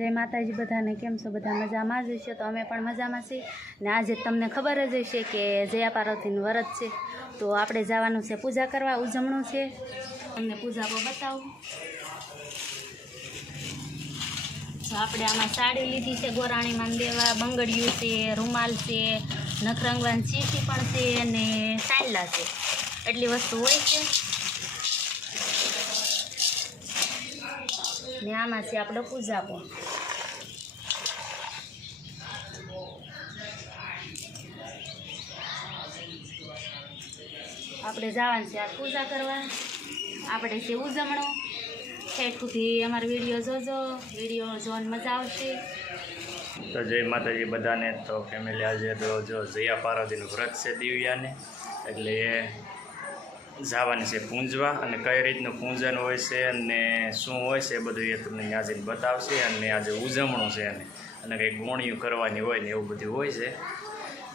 जय माताजी बधाने केम छो बधा मजामां ज हशो। तो अमे पण मजामां छीए ने आज तमने खबर ज हशे के जया पार्वतीनुं व्रत छे। तो आपणे जवानुं छे पूजा करवा, उजवणुं छे। तमने पूजा पण बतावुं। तो आपणे आमां साड़ी लीधी छे गोराणी मां देवा, बंगड़ियुं छे, रूमाल छे, नखरंगवानी चीठी पण छे ने सांडला छे। एटली वस्तु होय छे ने आमां छे आपणो पूजा पण। આપણે જવાનું છે આ પૂજા કરવા, આપણે છે ઉજવણો। ઠેઠ સુધી અમારો વિડીયો જોજો, વિડીયો જોવાની મજા આવશે। તો જય માતાજી બધાને। તો ફેમિલી આજે તો જો જયા પાર્વતીનું વ્રત છે દિવ્યાને, એટલે એ જવાની છે પૂંજવા, અને કઈ રીતનું પૂજન હોય છે અને શું હોય છે એ બધું એ તમને આજે બતાવશે। અને આજે ઉજવણું છે અને કંઈક ગોણિયું કરવાની હોય ને એવું બધું હોય છે।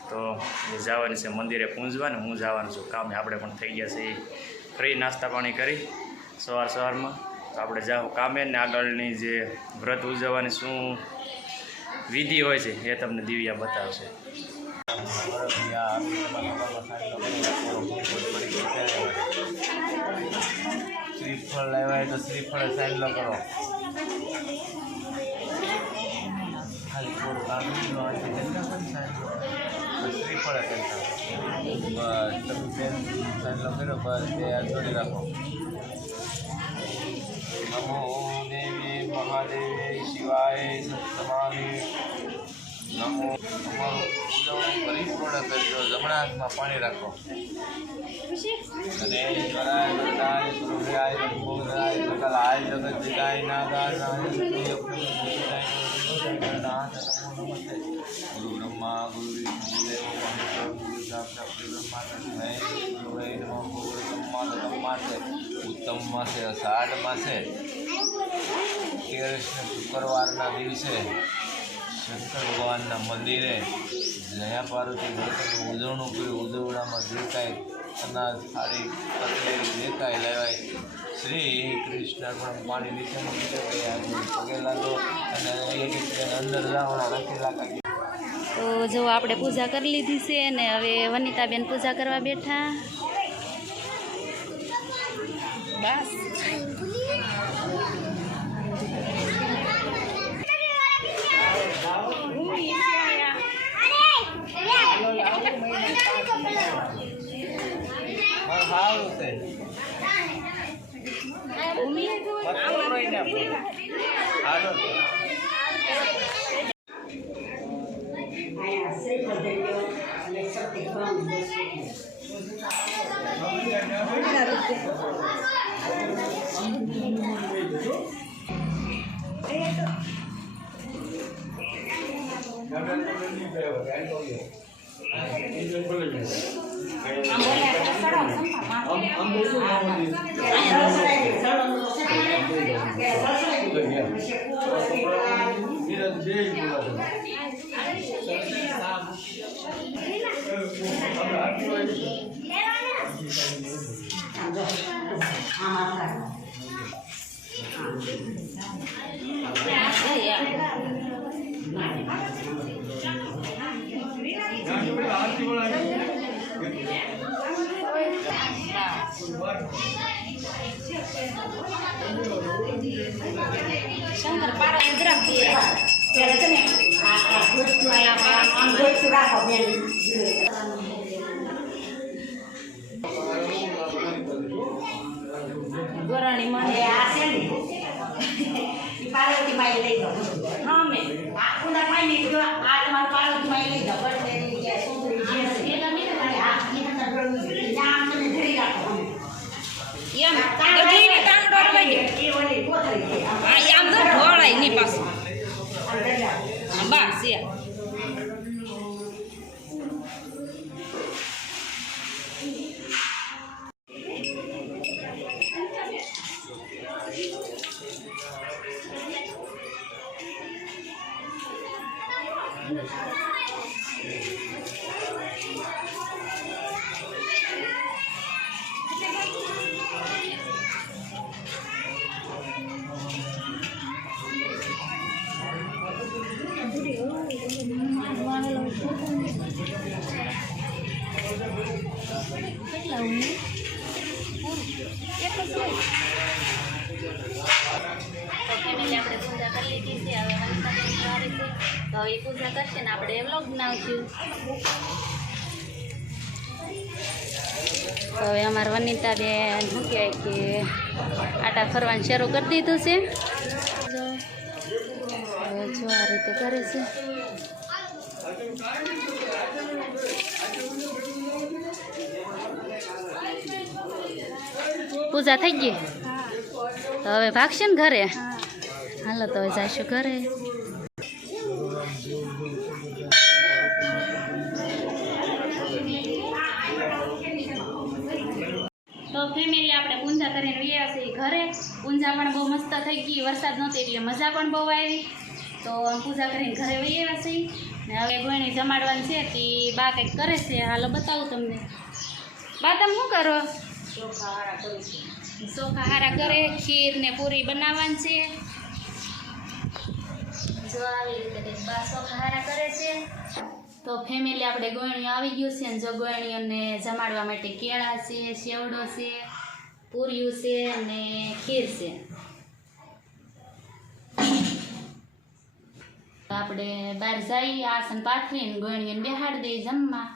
તો એ જવાની છે મંદિરે પૂંજવા ને હું જવાનું છું કામે। આપણે પણ થઈ ગયા છે ફ્રી નાસ્તા પાણી કરી સવારમાં। તો આપણે જાઓ કામે ને આગળની જે વ્રત ઉજવવાની શું વિધિ હોય છે એ તમને દિવ્યા બતાવશે। શ્રીફળ લાવ્યા તો શ્રીફળ સાંડલો કરો, ખાલી શ્રીફળ બસ તમે સાંડલો કર્યો, બસ તે આ જોડી રાખો। નમો દેવી મહાદેવી શિવાય સત્સમામી નમો। તમારું ઉજવણી પરિપૂર્ણ કરજો। જમણા હાથમાં પાણી રાખો અને ઈશ્વરાય વરદાય સૂર્યાય રઘુરાય સકલાય જગત વિદાય નાદાય ગુરુ બ્રહ્મા ગુરુ વિષ્ણુ દેવ મહેશ્વર ગુરુ સાક્ષાત બ્રહ્મા તસ્મૈ ગુરુવે નમઃ। ગુરુ બ્રહ્મા તમ્મા છે ઉત્તમ માસે અષાઢ માસે 13 શુક્રવારના દિવસે શંકર ભગવાનના મંદિરે જયા પાર્વતી વ્રતનું ઉજવણું કર્યું। ઉજવણામાં જે કાંઈ અનાજ થાળી કટલેરી જે કાંઈ લેવાય શ્રી કૃષ્ણ પણ પાણી નીચે મૂકી દે, પગે લાગો અને અંદર જવાના રખેલા કાઢી। તો જો આપણે પૂજા કરી લીધી છે ને હવે વનિતાબેન પૂજા કરવા બેઠા। બસ શંકર પાર્વતી ગ્રહ ગોરાણી મને આ છે ને પાર્વતી માઈ લઈ જાઓ। હા મેં આખુના માઈ નહીં જો આ તમાર પાર્વતી માઈ લઈ જાઓ, બસ એની કે સુંદરી જે છે એના મીને અને આ નીના ડોળું ત્યાં મને ધરી રાખો એમ ગઢીને કાંડો લઈ એ ઓલી કોથળી છે આ આમ તો ઢોળાય ની પાછો બસ યાર। આપણે પૂજા કરી લીધી છે. હવે વનિતાબેન સવારે છે તો હવે પૂજા કરશે ને આપણે વ્લોગ બનાવશું. તો હવે અમારા વનિતાબેન શું કહેવાય કે આટા ફરવાનું શરૂ કરી દીધું છે. હવે જો આ રીતે કરે છે. પૂજા થઈ ગઈ તો હવે ભાગશે ને ઘરે. હાલો તો હવે જઈશું ઘરે. તો ફેમિલી આપણે પૂંજા કરીને ગયા છીએ ઘરે. પૂંજા પણ બહુ મસ્ત થઈ ગઈ. વરસાદ નહોતો એટલે મજા પણ બહુ આવી. તો પૂજા કરીને ઘરે વહી છીએ ને હવે ગોયણી જમાડવાની છે તે બા કંઈક કરે છે. હાલો બતાવું તમને. બા તમે શું કરો? ચોખા હારા કરે. ખીર ને પૂરી બનાવવાની છે. જો આવી રીતે કંઈક બા ચોખા હારા કરે છે. તો ફેમિલી આપણે ગોયણીઓ આવી ગયું છે ને જો ગોયણીઓને જમાડવા માટે કેળા છે, સેવડો છે, પૂરીયું છે ને ખીર છે. આપણે બહાર જઈ આસન પાથરીને ગોયણીઓને બેહાડી દઈએ જમવા.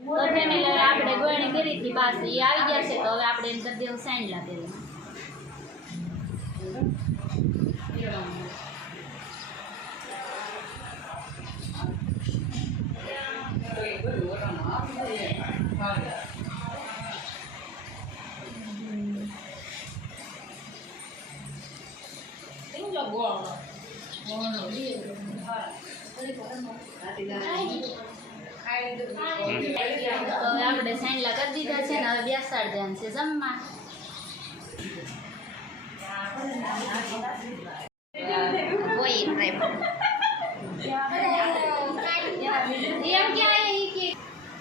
તો ફેમિલી હવે આપણે ગોયણી કરી હતી બાસ એ આવી ગયા છે તો હવે આપણે એને કરી દેવું સાંડલા પેલા. તો હવે આપણે સાંડલા કરી દીધા છે ને હવે બેસાડ દેવાનું છે જમવા.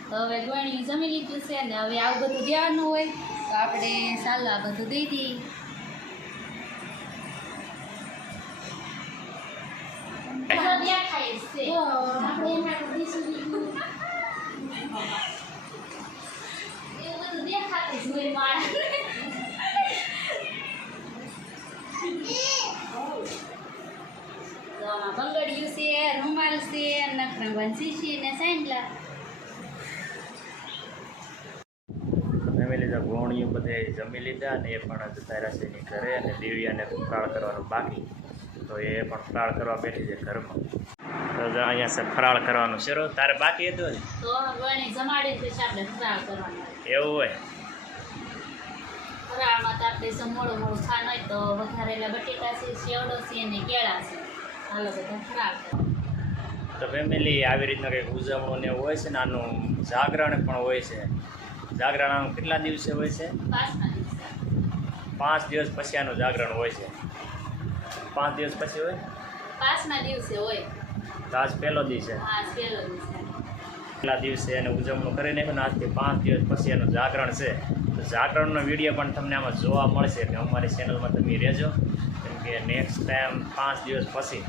તો હવે ગોયણી જમી લીધું છે ને હવે આવું બધું દેવાનું હોય તો આપણે ચાલો આ બધું દઈ દઈએ. બંગડિયું છે, રૂમાલ છે, નખરંગવાની શીશી ને સાંડલા. ફેમિલી તો ગોણીઓ બધે જમી લીધા ને એ પણ જતા રહેશે એની ઘરે અને દિવ્યાને ફરાળ કરવાનું બાકી તો એ પણ ફરાળ કરવા બેઠી છે ઘરમાં. તો અહીંયા છે ફરાળ કરવાનું શરૂ. તારે બાકી હતું ને તો ગોણી જમાડી છે આપણે ફરાળ કરવાનું. એવું હોય ફરાળમાં તો આપણે જો મોડું મોડું ખાન હોય તો વઘારેલા બટેટા છે, સેવડો છે અને કેળા છે. હાલો બધા ફરાળ કરો. તો ફેમિલી આવી રીતના કંઈક ઉજવણું ને એવું હોય છે ને આનું જાગરણ પણ હોય છે. જાગરણ આનું કેટલા દિવસે હોય છે? 5 દિવસ પછી આનું જાગરણ હોય છે. 5 દિવસ પછી હોય? 5ના દિવસે હોય. તો આજ પહેલો દિવસ છે. હા પહેલો દિવસ. પહેલા દિવસે એને ઉજવણું કરી નાખ્યું ને આજથી 5 દિવસ પછી એનું જાગરણ છે. તો જાગરણનો વિડીયો પણ તમને આમાં જોવા મળશે એટલે અમારી ચેનલમાં તમે રહેજો કેમ કે નેક્સ્ટ ટાઈમ 5 દિવસ પછી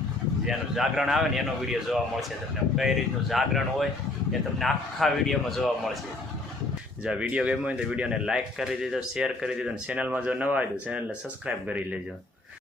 જેનું જાગરણ આવે ને એનો વિડીયો જોવા મળશે તમને. કઈ રીતનું જાગરણ હોય એ તમને આખા વિડીયોમાં જોવા મળશે. જો વિડીયો ગમ્યો હોય તો વિડીયોને લાઇક કરી દેજો, શેર કરી દેજો અને ચેનલમાં જો નવા આવ્યું ચેનલને સબસ્ક્રાઈબ કરી લેજો.